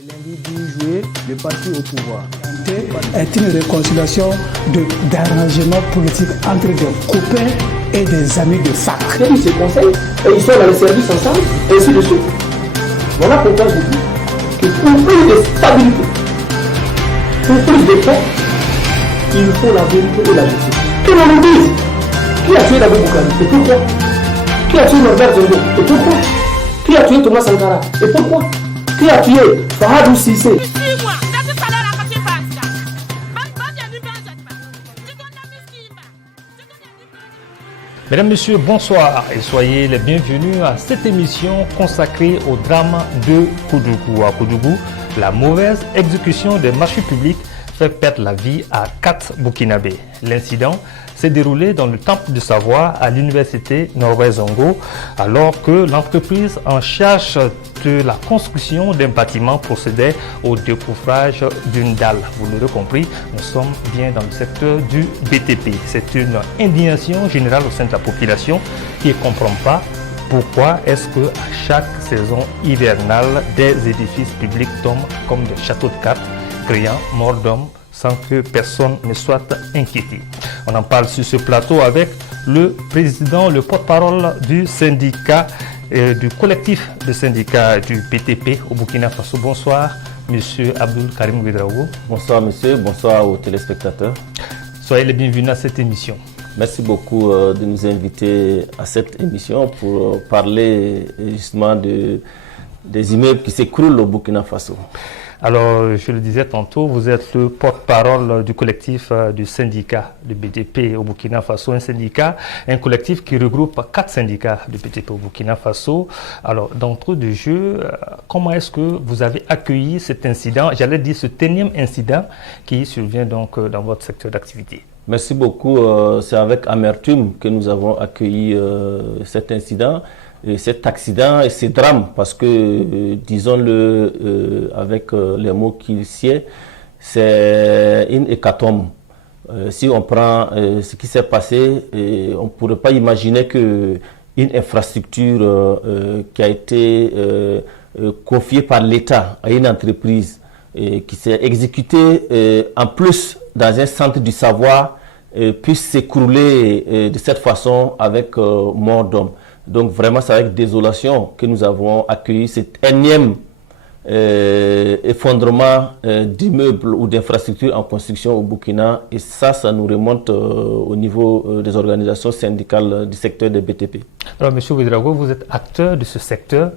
Jouer le parti au pouvoir est une réconciliation d'arrangement politique entre des copains et des amis de fac. Ils se conseillent et ils sont dans le service ensemble, et ainsi de suite. Voilà pourquoi je dis que pour plus de stabilité, pour plus de paix, il faut la vérité et la justice. Que l'on nous dise qui a tué Dabou Boukari et pourquoi? Qui a tué Norbert Zongo et pourquoi? Qui a tué Thomas Sankara et pourquoi? Qui a tué Fahadou Sissé? Mesdames, Messieurs, bonsoir et soyez les bienvenus à cette émission consacrée au drame de Koudougou. À Koudougou, la mauvaise exécution des marchés publics fait perdre la vie à 4 Burkinabés. L'incident s'est déroulé dans le temple du savoir à l'université Norbert Zongo, alors que l'entreprise en charge de la construction d'un bâtiment procédait au découpage d'une dalle. Vous l'aurez compris, nous sommes bien dans le secteur du BTP. C'est une indignation générale au sein de la population qui ne comprend pas pourquoi est-ce que à chaque saison hivernale, des édifices publics tombent comme des châteaux de cartes, créant mort d'homme sans que personne ne soit inquiété. On en parle sur ce plateau avec le président, le porte-parole du syndicat, du collectif de syndicats du BTP au Burkina Faso. Bonsoir, monsieur Abdoul Karim Ouedraogo. Bonsoir, monsieur. Bonsoir aux téléspectateurs. Soyez les bienvenus à cette émission. Merci beaucoup de nous inviter à cette émission pour parler justement des immeubles qui s'écroulent au Burkina Faso. Alors, je le disais tantôt, vous êtes le porte-parole du collectif du syndicat du BTP au Burkina Faso, un collectif qui regroupe 4 syndicats du BTP au Burkina Faso. Alors, d'entrée de jeu, comment est-ce que vous avez accueilli cet incident, j'allais dire ce énième incident qui survient donc dans votre secteur d'activité? Merci beaucoup. C'est avec amertume que nous avons accueilli cet incident. Et cet accident et ces drames, parce que, disons-le avec les mots qu'il sied, c'est une hécatombe. Si on prend ce qui s'est passé, on ne pourrait pas imaginer qu'une infrastructure qui a été confiée par l'État à une entreprise qui s'est exécutée en plus dans un centre du savoir puisse s'écrouler de cette façon avec mort d'homme. Donc vraiment, c'est avec désolation que nous avons accueilli cet énième effondrement d'immeubles ou d'infrastructures en construction au Burkina. Et ça nous remonte au niveau des organisations syndicales du secteur des BTP. Alors, M. Ouedraogo, vous êtes acteur de ce secteur.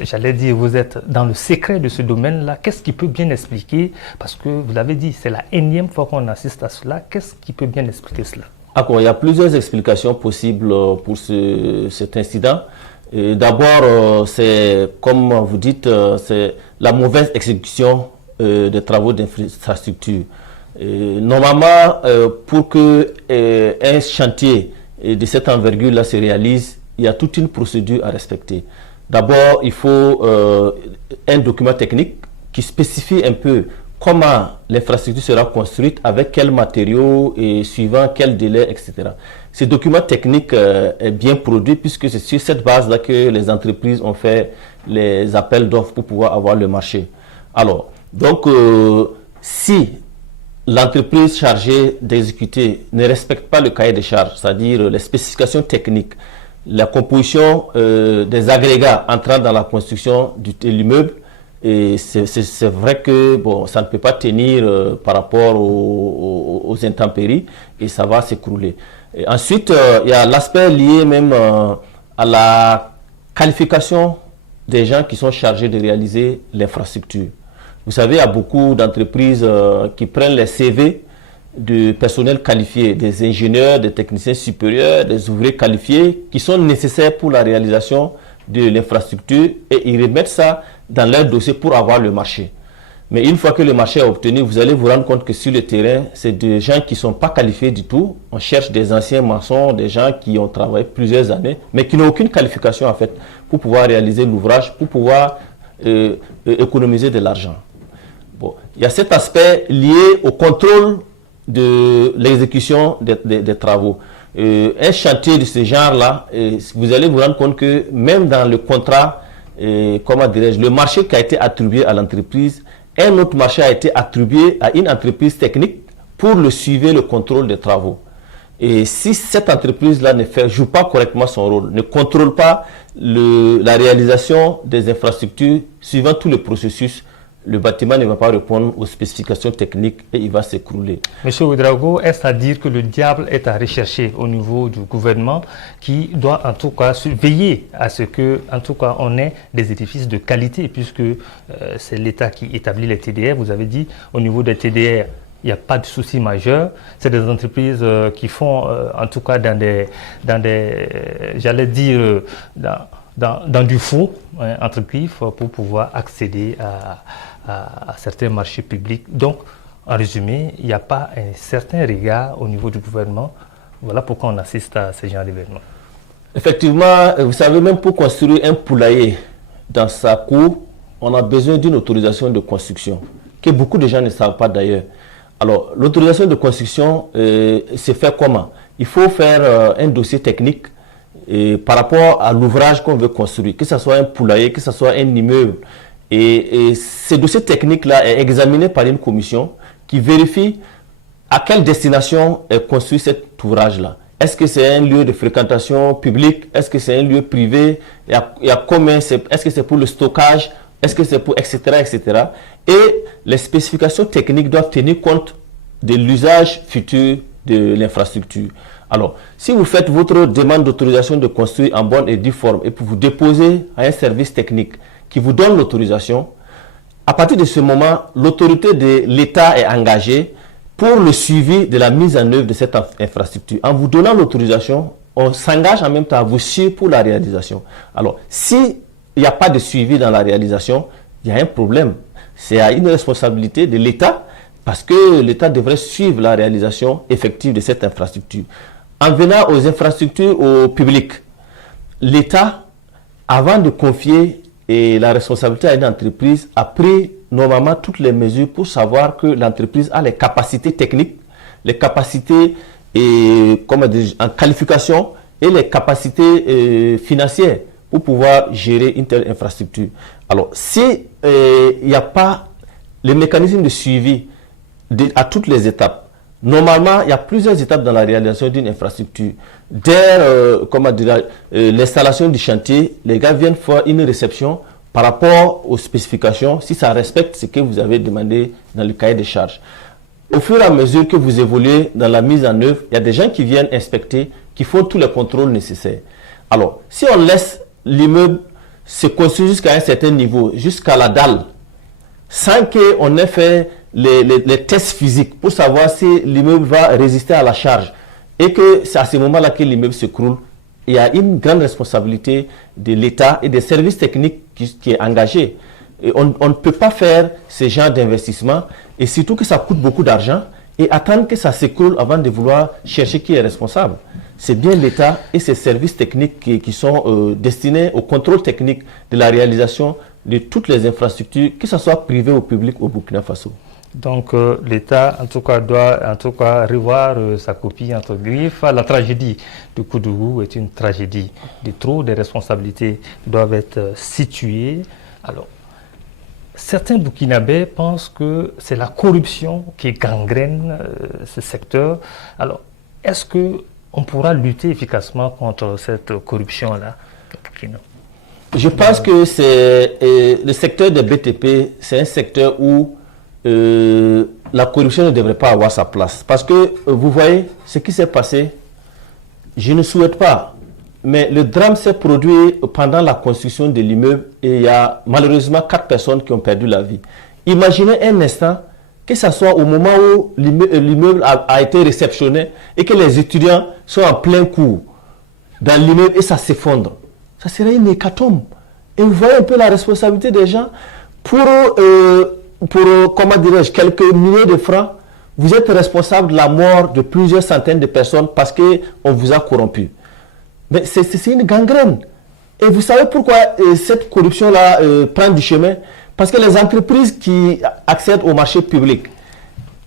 J'allais dire, vous êtes dans le secret de ce domaine-là. Qu'est-ce qui peut bien expliquer? Parce que vous l'avez dit, c'est la énième fois qu'on assiste à cela. Qu'est-ce qui peut bien expliquer cela? Il y a plusieurs explications possibles pour cet incident. D'abord, c'est, comme vous dites, c'est la mauvaise exécution des travaux d'infrastructure. Normalement, pour qu'un chantier de cette envergure-là se réalise, il y a toute une procédure à respecter. D'abord, il faut un document technique qui spécifie un peu comment l'infrastructure sera construite, avec quels matériaux et suivant quel délai, etc. Ce document technique est bien produit puisque c'est sur cette base-là que les entreprises ont fait les appels d'offres pour pouvoir avoir le marché. Alors, donc, si l'entreprise chargée d'exécuter ne respecte pas le cahier des charges, c'est-à-dire les spécifications techniques, la composition des agrégats entrant dans la construction de l'immeuble, et c'est vrai que bon, ça ne peut pas tenir par rapport aux intempéries et ça va s'écrouler. Ensuite, il y a l'aspect lié même à la qualification des gens qui sont chargés de réaliser l'infrastructure. Vous savez, il y a beaucoup d'entreprises qui prennent les CV de personnel qualifié, des ingénieurs, des techniciens supérieurs, des ouvriers qualifiés qui sont nécessaires pour la réalisation de l'infrastructure et ils remettent ça dans leur dossier pour avoir le marché. Mais une fois que le marché est obtenu, vous allez vous rendre compte que sur le terrain, c'est des gens qui ne sont pas qualifiés du tout. On cherche des anciens maçons, des gens qui ont travaillé plusieurs années, mais qui n'ont aucune qualification en fait pour pouvoir réaliser l'ouvrage, pour pouvoir économiser de l'argent. Bon, il y a cet aspect lié au contrôle de l'exécution des travaux. Un chantier de ce genre-là, vous allez vous rendre compte que même dans le contrat comment dirais-je, le marché qui a été attribué à l'entreprise, un autre marché a été attribué à une entreprise technique pour le suivi et le contrôle des travaux. Et si cette entreprise-là ne joue pas correctement son rôle, ne contrôle pas la réalisation des infrastructures suivant tout le processus, le bâtiment ne va pas répondre aux spécifications techniques et il va s'écrouler. Monsieur Ouedraogo, est-ce à dire que le diable est à rechercher au niveau du gouvernement qui doit en tout cas veiller à ce que, en tout cas, on ait des édifices de qualité puisque c'est l'État qui établit les TDR. Vous avez dit au niveau des TDR, il n'y a pas de souci majeur. C'est des entreprises qui font, en tout cas, dans des j'allais dire, dans du faux, hein, entre griffes, pour pouvoir accéder à certains marchés publics. Donc, en résumé, il n'y a pas un certain regard au niveau du gouvernement. Voilà pourquoi on assiste à ce genre d'événements. Effectivement, vous savez, même pour construire un poulailler dans sa cour, on a besoin d'une autorisation de construction, que beaucoup de gens ne savent pas d'ailleurs. Alors, l'autorisation de construction se fait comment? Il faut faire un dossier technique par rapport à l'ouvrage qu'on veut construire, que ce soit un poulailler, que ce soit un immeuble. Et ce dossier technique-là est examiné par une commission qui vérifie à quelle destination est construit cet ouvrage-là. Est-ce que c'est un lieu de fréquentation publique? Est-ce que c'est un lieu privé? Il y a combien? Est-ce que c'est pour le stockage? Est-ce que c'est pour etc., etc. Et les spécifications techniques doivent tenir compte de l'usage futur de l'infrastructure. Alors, si vous faites votre demande d'autorisation de construire en bonne et due forme et puis vous déposez à un service technique qui vous donne l'autorisation, à partir de ce moment, l'autorité de l'État est engagée pour le suivi de la mise en œuvre de cette infrastructure. En vous donnant l'autorisation, on s'engage en même temps à vous suivre pour la réalisation. Alors, si il n'y a pas de suivi dans la réalisation, il y a un problème. C'est à une responsabilité de l'État parce que l'État devrait suivre la réalisation effective de cette infrastructure. En venant aux infrastructures au public, l'État, avant de confier la responsabilité à une entreprise, a pris normalement toutes les mesures pour savoir que l'entreprise a les capacités techniques, les capacités en qualification et les capacités financières pour pouvoir gérer une telle infrastructure. Alors, si il n'y a pas le mécanisme de suivi à toutes les étapes, normalement, il y a plusieurs étapes dans la réalisation d'une infrastructure. Dès l'installation du chantier, les gars viennent faire une réception par rapport aux spécifications, si ça respecte ce que vous avez demandé dans le cahier de charges. Au fur et à mesure que vous évoluez dans la mise en œuvre, il y a des gens qui viennent inspecter, qui font tous les contrôles nécessaires. Alors, si on laisse l'immeuble se construire jusqu'à un certain niveau, jusqu'à la dalle, sans qu'on ait fait les tests physiques pour savoir si l'immeuble va résister à la charge et que c'est à ce moment-là que l'immeuble s'écroule, il y a une grande responsabilité de l'État et des services techniques qui est engagée. Et on ne peut pas faire ce genre d'investissement et surtout que ça coûte beaucoup d'argent et attendre que ça s'écroule avant de vouloir chercher qui est responsable. C'est bien l'État et ses services techniques qui sont destinés au contrôle technique de la réalisation de toutes les infrastructures, que ce soit privé ou public au Burkina Faso. Donc l'État, en tout cas, doit revoir sa copie entre griffes. La tragédie de Koudougou est une tragédie de trop. Des responsabilités doivent être situées. Alors, certains Burkinabés pensent que c'est la corruption qui gangrène ce secteur. Alors, est-ce qu'on pourra lutter efficacement contre cette corruption-là au Burkina? Je pense que le secteur des BTP, c'est un secteur où la corruption ne devrait pas avoir sa place. Parce que vous voyez ce qui s'est passé, je ne souhaite pas, mais le drame s'est produit pendant la construction de l'immeuble et il y a malheureusement 4 personnes qui ont perdu la vie. Imaginez un instant que ce soit au moment où l'immeuble a été réceptionné et que les étudiants sont en plein cours dans l'immeuble et ça s'effondre. Ça serait une hécatombe. Et vous voyez un peu la responsabilité des gens pour comment dirais-je, quelques milliers de francs, vous êtes responsable de la mort de plusieurs centaines de personnes parce qu'on vous a corrompu. Mais c'est une gangrène. Et vous savez pourquoi cette corruption-là prend du chemin? Parce que les entreprises qui accèdent au marché public,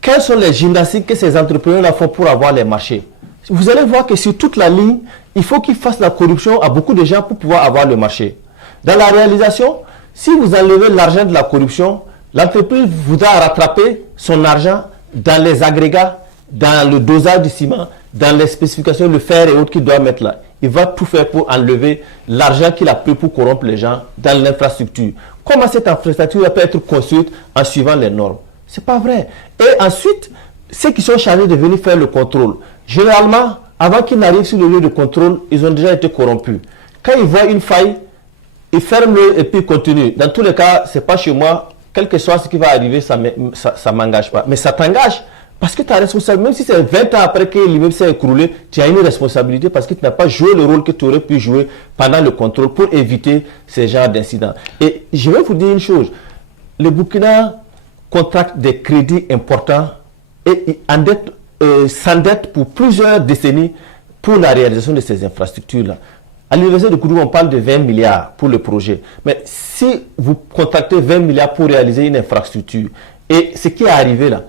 quelles sont les gymnastiques que ces entrepreneurs-là font pour avoir les marchés? Vous allez voir que sur toute la ligne, il faut qu'ils fassent la corruption à beaucoup de gens pour pouvoir avoir le marché. Dans la réalisation, si vous enlevez l'argent de la corruption, l'entreprise voudra rattraper son argent dans les agrégats, dans le dosage du ciment, dans les spécifications, le fer et autres qu'il doit mettre là. Il va tout faire pour enlever l'argent qu'il a pris pour corrompre les gens dans l'infrastructure. Comment cette infrastructure peut être construite en suivant les normes? C'est pas vrai. Et ensuite, ceux qui sont chargés de venir faire le contrôle, généralement, avant qu'ils n'arrivent sur le lieu de contrôle, ils ont déjà été corrompus. Quand ils voient une faille, ils ferment et puis ils continuent. Dans tous les cas, c'est pas chez moi. Quel que soit ce qui va arriver, ça m'engage pas. Mais ça t'engage parce que tu as responsabilité. Même si c'est 20 ans après que l'immeuble s'est écroulé, tu as une responsabilité parce que tu n'as pas joué le rôle que tu aurais pu jouer pendant le contrôle pour éviter ce genre d'incidents. Et je vais vous dire une chose. Le Burkina contracte des crédits importants et s'endette pour plusieurs décennies pour la réalisation de ces infrastructures-là. À l'université de Koudougou, on parle de 20 milliards pour le projet. Mais si vous contractez 20 milliards pour réaliser une infrastructure, et ce qui est arrivé là,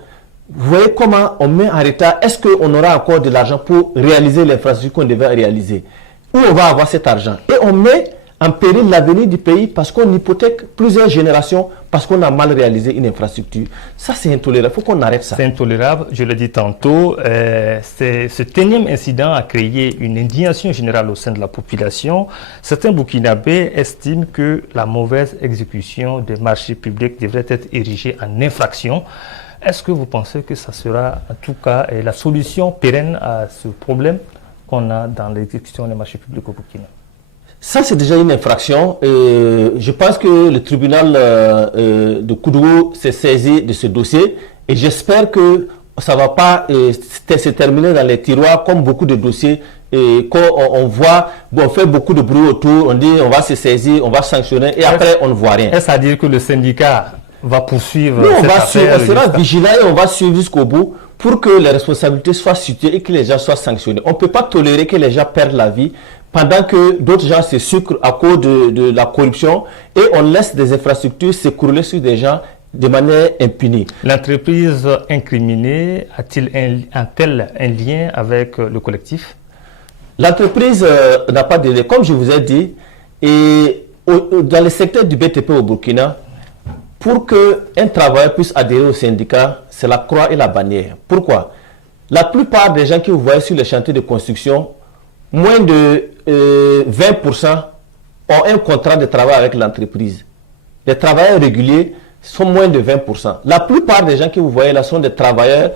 vous voyez comment on met en retard, est-ce qu'on aura encore de l'argent pour réaliser l'infrastructure qu'on devait réaliser? Où on va avoir cet argent? Et on met en péril l'avenir du pays parce qu'on hypothèque plusieurs générations parce qu'on a mal réalisé une infrastructure. Ça, c'est intolérable. Il faut qu'on arrête ça. C'est intolérable. Je l'ai dit tantôt. Ce énième incident a créé une indignation générale au sein de la population. Certains Burkinabés estiment que la mauvaise exécution des marchés publics devrait être érigée en infraction. Est-ce que vous pensez que ça sera, en tout cas, la solution pérenne à ce problème qu'on a dans l'exécution des marchés publics au Burkina? Ça, c'est déjà une infraction. Je pense que le tribunal de Koudougou s'est saisi de ce dossier et j'espère que ça ne va pas se terminer dans les tiroirs comme beaucoup de dossiers. Et quand on voit, on fait beaucoup de bruit autour, on dit on va se saisir, on va sanctionner et après on ne voit rien. Est-ce à dire que le syndicat va poursuivre cette affaire? On sera vigilant et on va suivre jusqu'au bout pour que les responsabilités soient situées et que les gens soient sanctionnés. On ne peut pas tolérer que les gens perdent la vie pendant que d'autres gens se sucrent à cause de la corruption et on laisse des infrastructures s'écrouler sur des gens de manière impunie. L'entreprise incriminée a-t-elle un lien avec le collectif? L'entreprise n'a pas de lien, comme je vous ai dit, et dans le secteur du BTP au Burkina, pour qu'un travailleur puisse adhérer au syndicat, c'est la croix et la bannière. Pourquoi? La plupart des gens que vous voyez sur les chantiers de construction, moins de 20% ont un contrat de travail avec l'entreprise. Les travailleurs réguliers sont moins de 20%. La plupart des gens que vous voyez là sont des travailleurs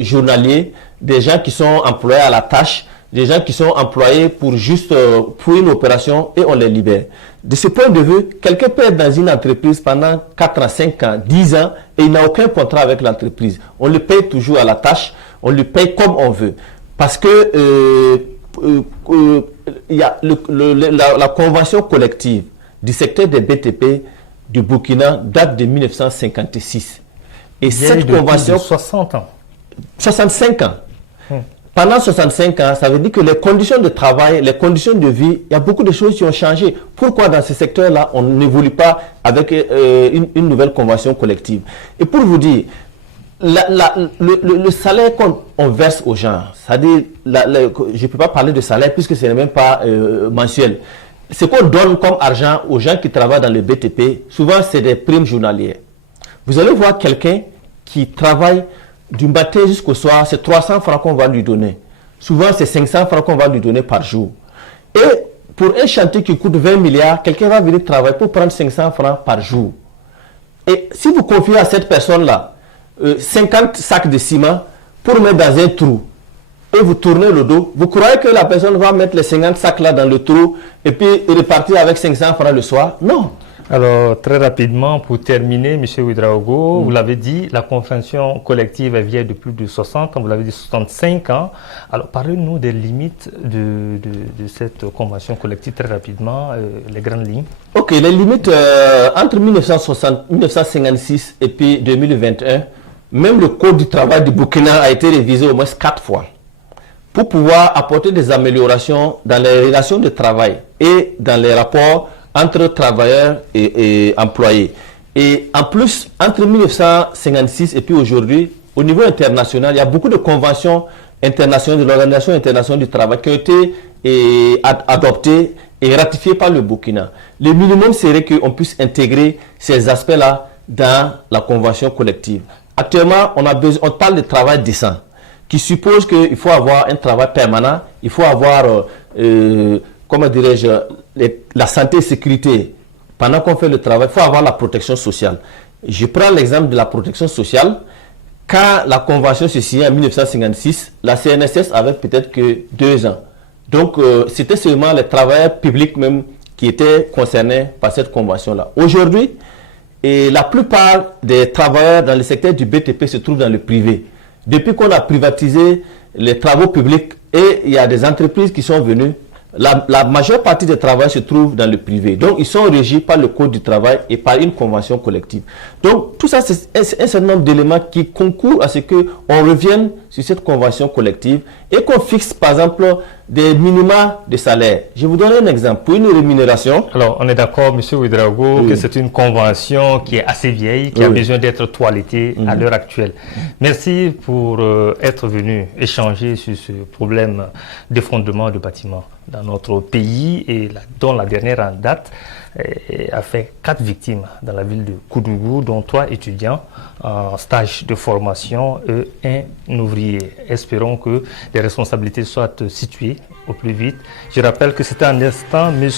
journaliers, des gens qui sont employés à la tâche, des gens qui sont employés pour juste pour une opération et on les libère. De ce point de vue, quelqu'un peut être dans une entreprise pendant 4 ans, 5 ans, 10 ans et il n'a aucun contrat avec l'entreprise. On le paye toujours à la tâche, on le paye comme on veut. Parce que il y a la convention collective du secteur des BTP du Burkina date de 1956. Et cette convention... 60 ans. 65 ans. Pendant 65 ans, ça veut dire que les conditions de travail, les conditions de vie, il y a beaucoup de choses qui ont changé. Pourquoi dans ce secteur-là, on n'évolue pas avec une nouvelle convention collective? Et pour vous dire, le salaire qu'on verse aux gens, c'est-à-dire, je ne peux pas parler de salaire puisque ce n'est même pas mensuel. Ce qu'on donne comme argent aux gens qui travaillent dans le BTP, souvent c'est des primes journalières. Vous allez voir quelqu'un qui travaille du matin jusqu'au soir, c'est 300 francs qu'on va lui donner. Souvent, c'est 500 francs qu'on va lui donner par jour. Et pour un chantier qui coûte 20 milliards, quelqu'un va venir travailler pour prendre 500 francs par jour. Et si vous confiez à cette personne-là 50 sacs de ciment pour mettre dans un trou, et vous tournez le dos, vous croyez que la personne va mettre les 50 sacs-là dans le trou et puis repartir avec 500 francs le soir? Non. Alors, très rapidement, pour terminer, M. Ouedraogo, vous l'avez dit, la convention collective est vieille de plus de 60 ans, vous l'avez dit 65 ans. Alors, parlez-nous des limites de cette convention collective, très rapidement, les grandes lignes. Ok, les limites, entre 1956 et puis 2021, même le Code du travail du Burkina a été révisé au moins 4 fois pour pouvoir apporter des améliorations dans les relations de travail et dans les rapports entre travailleurs et employés. Et en plus, entre 1956 et puis aujourd'hui, au niveau international, il y a beaucoup de conventions internationales de l'Organisation internationale du travail qui ont été adopté et ratifié par le Burkina. Le minimum serait qu'on puisse intégrer ces aspects-là dans la convention collective. Actuellement, on parle de travail décent, qui suppose qu'il faut avoir un travail permanent, il faut avoir, comment dirais-je, la santé et sécurité. Pendant qu'on fait le travail, il faut avoir la protection sociale. Je prends l'exemple de la protection sociale. Quand la convention se signait en 1956, la CNSS avait peut-être que 2 ans. Donc, c'était seulement les travailleurs publics même qui étaient concernés par cette convention-là. Aujourd'hui, la plupart des travailleurs dans le secteur du BTP se trouvent dans le privé. Depuis qu'on a privatisé les travaux publics et il y a des entreprises qui sont venues, la majeure partie des travailleurs se trouvent dans le privé. Donc, ils sont régis par le Code du travail et par une convention collective. Donc, tout ça, c'est un certain nombre d'éléments qui concourent à ce qu'on revienne sur cette convention collective et qu'on fixe, par exemple, des minima de salaire. Je vous donne un exemple. Pour une rémunération... Alors, on est d'accord, M. Ouédraogo, que c'est une convention qui est assez vieille, qui a besoin d'être toilettée à l'heure actuelle. Merci pour être venu échanger sur ce problème d'effondrement de bâtiments dans notre pays et dont la dernière en date a fait 4 victimes dans la ville de Koudougou, dont 3 étudiants en stage de formation et un ouvrier. Espérons que les responsabilités soient situées au plus vite. Je rappelle que c'était un instant M.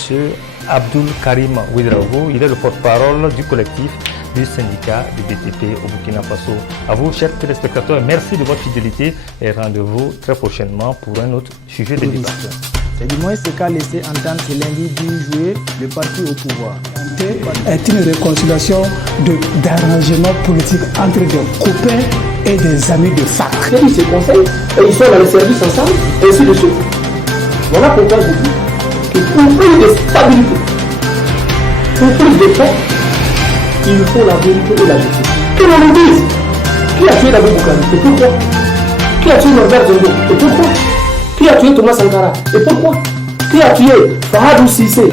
Abdoul Karim Ouédraogo. Il est le porte-parole du collectif du syndicat du BTP au Burkina Faso. À vous, chers téléspectateurs, merci de votre fidélité et rendez-vous très prochainement pour un autre sujet de débat. C'est du moins ce qu'a laissé entendre ce lundi 10 juillet le parti au pouvoir. Est une réconciliation d'arrangement politique entre des copains et des amis de fac. Ils se conseillent et ils sont dans le service ensemble et ainsi de suite. Voilà pourquoi je dis que pour plus de stabilité, pour plus de paix, il faut la vérité et la justice. Que l'on nous dise qui a tué Dabou Boukari et pourquoi? Qui a tué Norbert Zongo et pourquoi? Qui a tué Thomas Sankara et pourquoi? Qui a tué Fahadou Sissé?